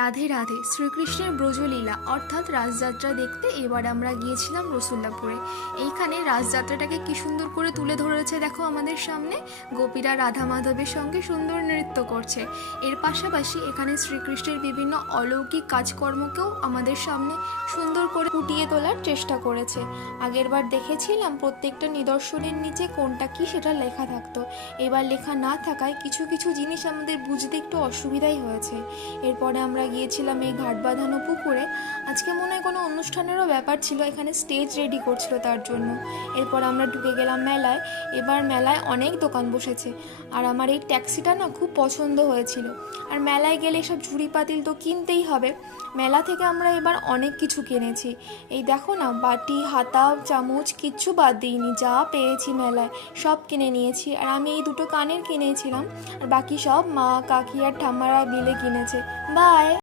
রাধে রাধে। শ্রীকৃষ্ণের ব্রজলীলা অর্থাৎ রাসযাত্রা দেখতে এবার আমরা গিয়েছিলাম রসুল্লাপুরে। এইখানে রাসযাত্রাটাকে কি সুন্দর করে তুলে ধরেছে দেখো আমাদের সামনে। গোপীরা রাধা মাধবের সঙ্গে সুন্দর নৃত্য করছে। এর পাশাপাশি এখানে শ্রীকৃষ্ণের বিভিন্ন অলৌকিক কাজকর্মকেও আমাদের সামনে সুন্দর করে ফুটিয়ে তোলার চেষ্টা করেছে। আগেরবার দেখেছিলাম প্রত্যেকটা নিদর্শনের নিচে কোনটা কি সেটা লেখা থাকতো, এবার লেখা না থাকায় কিছু কিছু জিনিস আমাদের বুঝতে একটু অসুবিধাই হয়েছে। এরপরে আমরা গিয়েছিলাম এই ঘাট বাঁধানো পুকুরে। আজকে মনে হয় কোনো অনুষ্ঠানেরও ব্যাপার ছিল, এখানে স্টেজ রেডি করছিল তার জন্য। এরপর আমরা ঢুকে গেলাম মেলায়। এবার মেলায় অনেক দোকান বসেছে, আর আমার এই ট্যাক্সিটা না খুব পছন্দ হয়েছিল। আর মেলায় গেলে সব ঝুড়ি পাতিল তো কিনতেই হবে। মেলা থেকে আমরা এবার অনেক কিছু কিনেছি। এই দেখো না, বাটি হাতা চামচ কিচ্ছু বাদ দিইনি, যা পেয়েছি মেলায় সব কিনে নিয়েছি। আর আমি এই দুটো কানের কিনেছিলাম, আর বাকি সব মা কাকি আর ঠাম্মারা মিলে কিনেছে। বাই।